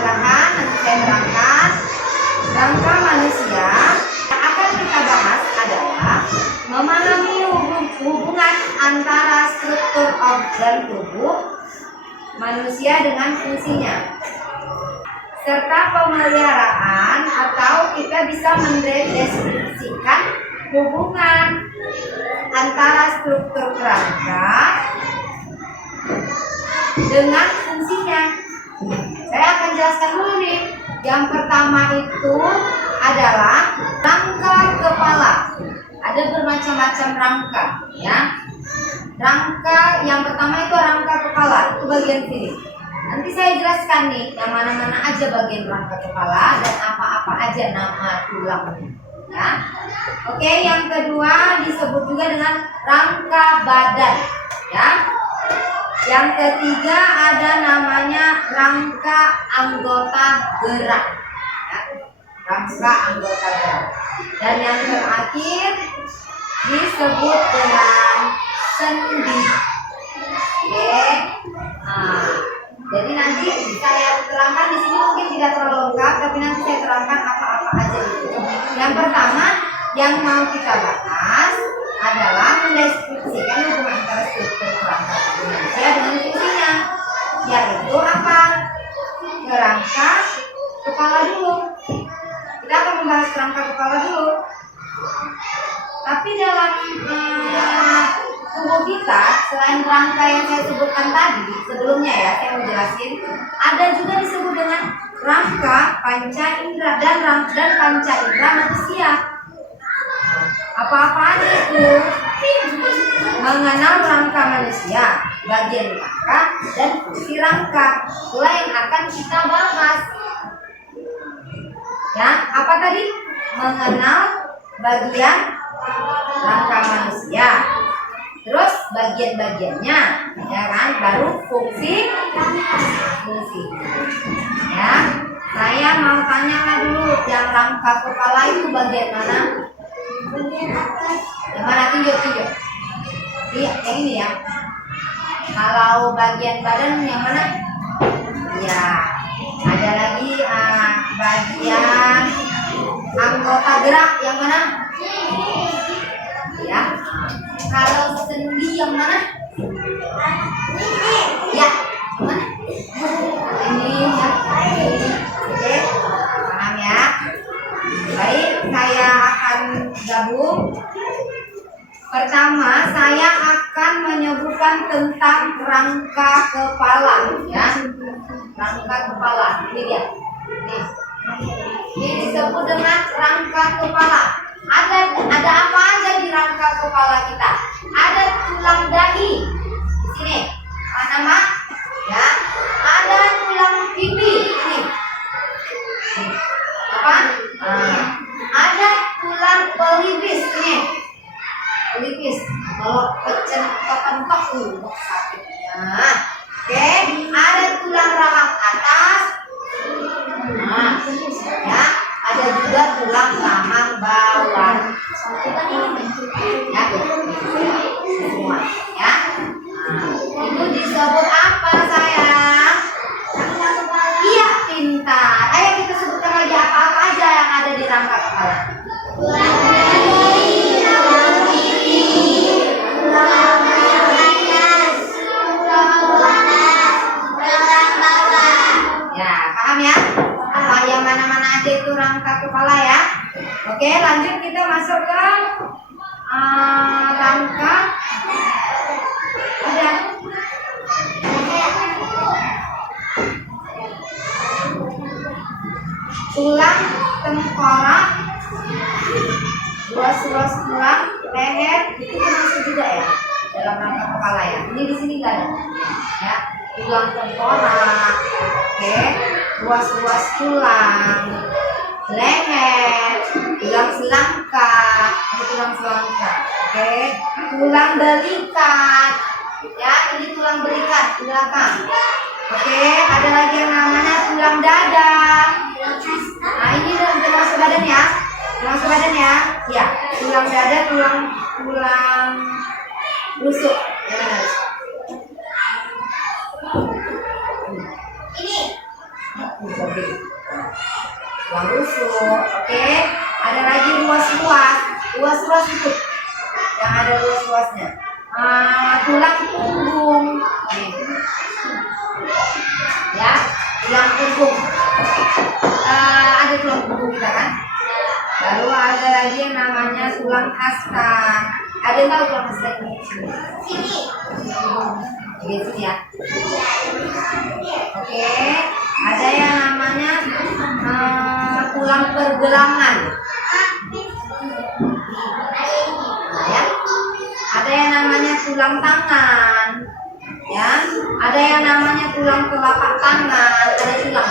perdagangan. Nanti saya terangkan rangka manusia. Yang akan kita bahas adalah memahami hubungan antara struktur organ tubuh manusia dengan fungsinya, serta pemeliharaan, atau kita bisa mendeskripsikan hubungan antara struktur kerangka dengan fungsinya. Saya akan jelaskan dulu nih. Yang pertama itu adalah rangka kepala. Ada bermacam-macam rangka, ya. Rangka yang pertama itu rangka kepala, itu bagian sini. Nanti saya jelaskan nih yang mana-mana aja bagian rangka kepala dan apa-apa aja nama tulangnya, ya. Oke, yang kedua disebut juga dengan rangka badan, ya. Yang ketiga ada namanya rangka anggota gerak, ya. Rangka anggota gerak. Dan yang terakhir disebut dengan sendi. Oke. Nah, jadi nanti saya terangkan di sini mungkin tidak terlalu lengkap, tapi nanti saya terangkan apa-apa aja itu. Yang pertama yang mau kita bahas adalah mendeskripsikan hubungan antara struktur kerangka manusia dengan fungsinya, yaitu apa? Kerangka kepala dulu. Kita akan membahas kerangka kepala dulu. Tapi dalam tubuh kita, selain rangka yang saya sebutkan tadi sebelumnya, ya, saya mau jelasin, ada juga disebut dengan rangka panca indera dan panca indera manusia. Apa-apaan itu? Mengenal rangka manusia, bagian rangka dan fungsi rangka, itulah yang akan kita bahas. Ya, apa tadi? Mengenal bagian rangka manusia, terus bagian-bagiannya, ya kan, baru fungsi. Ya, saya mau tanyakan dulu, yang rangka kepala itu bagian mana? Bagian atas. Yang mana? Tunjuk. Iya, yang ini ya. Kalau bagian badan yang mana? Ya, ada lagi bagian anggota gerak yang mana? Ya. Kalau sendi yang mana? Ya, mana? Ini ya. Oke, paham ya? Baik, saya akan gabung. Pertama, saya akan menyebutkan tentang rangka kepala, ya. Rangka kepala, ini dia. Nih. Ini disebut dengan rangka kepala. Ada apa aja di rangka kepala kita? Ada tulang dahi di sini. Mana, Mak? Ya. Ada tulang pipi ini. Apa? Ada tulang pelipis ini. Pelipis. Kalau kepentok sakitnya. Oke. Ada tulang rahang atas. Nah, ya. Ada juga tulang rahang bawah. Ya, semua, ya. Itu disebut apa, sayang? Iya, pintar. Ayo kita sebutkan lagi apa-apa aja yang ada di rangka kepala. Tulang dahi, tulang pipi, tulang atas, tulang bawah. Ya, paham ya? Apa yang mana-mana aja itu rangka kepala, ya. Oke, lanjut kita masuk ke rangka. Ada tulang tengkorak, ruas-ruas tulang leher, itu termasuk juga ya dalam rangka kepala, ya. Ini di sini nggak ada, ya. Tulang tengkorak, oke, ruas-ruas tulang leher, tulang selangkah, oke, tulang belikat, ya. Ini tulang belikat di belakang. Oke, ada lagi yang namanya tulang dada. Nah, ini termasuk badan, ya. Termasuk badan, ya. Ya, tulang dada, tulang rusuk. Ini sobek. Tulang rusuk, oke. Ada lagi ruas-ruas itu yang ada ruas-ruasnya. Tulang punggung, nih. Ya, tulang punggung. Ada tulang punggung kita kan. Lalu ada lagi yang namanya tulang hasta. Ada yang tahu tulang hasta ini? Sini. Gitu ya. Oke. Ada yang namanya tulang pergelangan. Ya. Ada yang namanya tulang tangan. Ya. Ada yang namanya tulang telapak tangan. Ada tulang.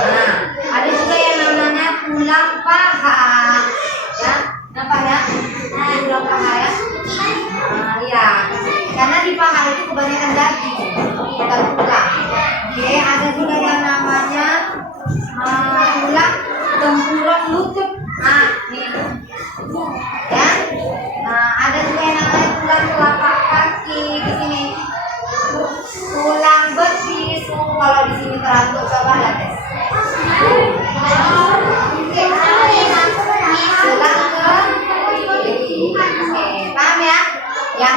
Nah, ada juga yang namanya tulang paha. Ya, nampak ya? Tulang paha ya. Ya. Karena di paha itu kebanyakan daging, bukan tulang. Oke, ada juga yang namanya tulang tempurung lutut. Nah, nih. Ya. Ada juga yang namanya tulang telapak kaki di sini. Tulang betis. Kalau di sini terantuk, coba lihat tes. Paham ya? Yang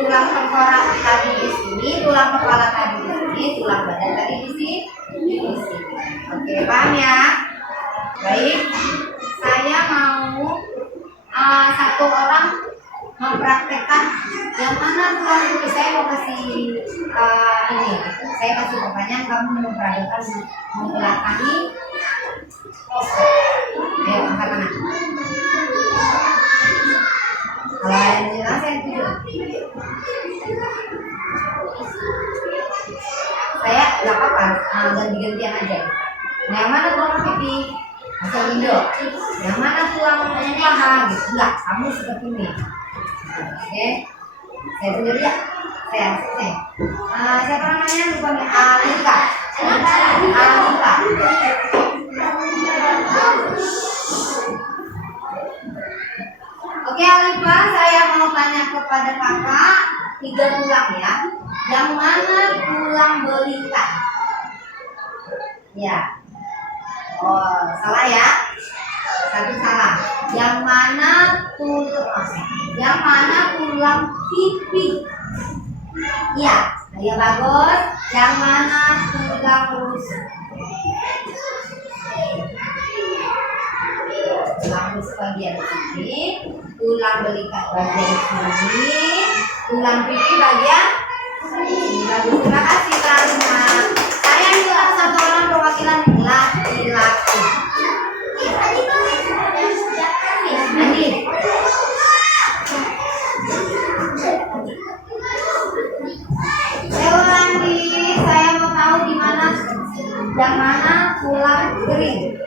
tulang tengkorak tadi di sini, tulang kepala tadi di sini, tulang badan tadi di sini. Oke, paham ya? Baik, saya mau satu orang mempraktekkan yang mana tulang itu. Saya mau kasih ini, saya kasih pertanyaan, kamu mempraktekkan membelakangi. Ayo angkat tangan. Kalau ada yang jelas saya tunjuk. Saya nggak apa-apa, ganti-gantian aja. Nah, yang mana tulang pipi? Asal Indo. Yang mana tulang paha? Gitu. Enggak, kamu seperti ini. Oke, saya tunjuk ya. Saya. Siapa namanya? Lupa nih. Alika. Oke Alika, saya mau tanya kepada kakak 3 tulang ya. Yang mana tulang belikat? Ya. Oh, salah ya. Satu salah. Yang mana tulang pipi? Ya, ya bagus. Yang mana tulang rusuk? Tulang rusuk bagian sini, tulang belikat bagian sini, tulang pipi bagian sini. Bagus, terima kasih Karina. Saya minta satu orang perwakilan laki-laki. Andi. Andi, saya mau tahu di mana yang mana tulang kering.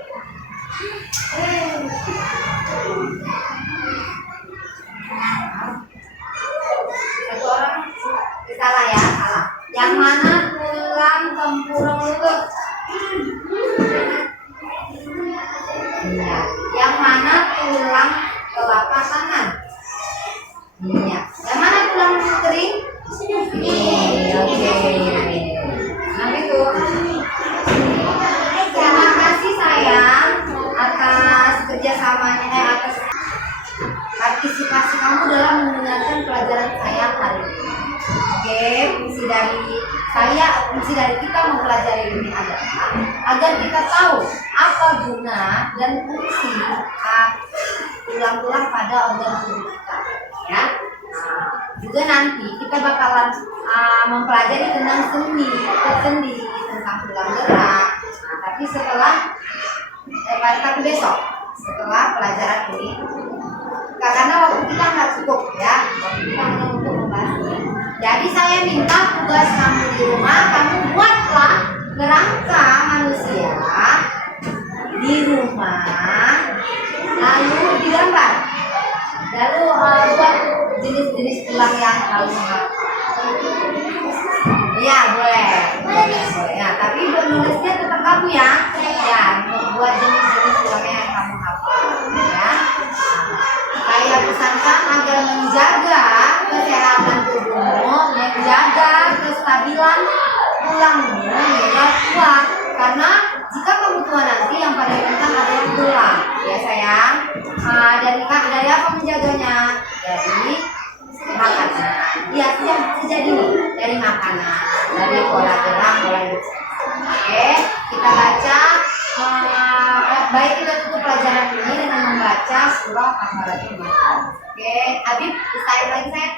Satu orang salah ya, salah. Yang mana tulang tempurung lutut? Iya. Yang mana tulang telapak tangan? Iya. Yang mana tulang kering? Oke. Nah itu. Terima kasih sayang atas kerjasamanya, atas partisipasi kamu dalam mendengarkan pelajaran saya hari ini. Oke, fungsi dari kita mempelajari ini adalah agar kita tahu apa guna dan fungsi tulang-tulang pada organ tubuh kita, ya. Juga nanti kita bakalan mempelajari tentang sendi, tentang tulang gerak. Tapi tapi besok setelah pelajaran ini, karena waktu kita nggak cukup ya, waktu kita hanya untuk membahasnya. Jadi saya minta tugas kamu di rumah, kamu buatlah kerangka manusia di rumah, lalu digambar, lalu buat jenis-jenis tulang yang kamu hafal. Ya boleh. Ya, tapi menulisnya tetap kamu ya. Ya, buat jenis-jenis tulangnya yang kamu hafal. Ya. Saya pesankan agar menjaga kesehatan tubuhmu, menjaga kestabilan tulangmu, menjaga kuat. Karena membaca surah Kafaratul Makkah. Oke, Habib, bisa lagi saya?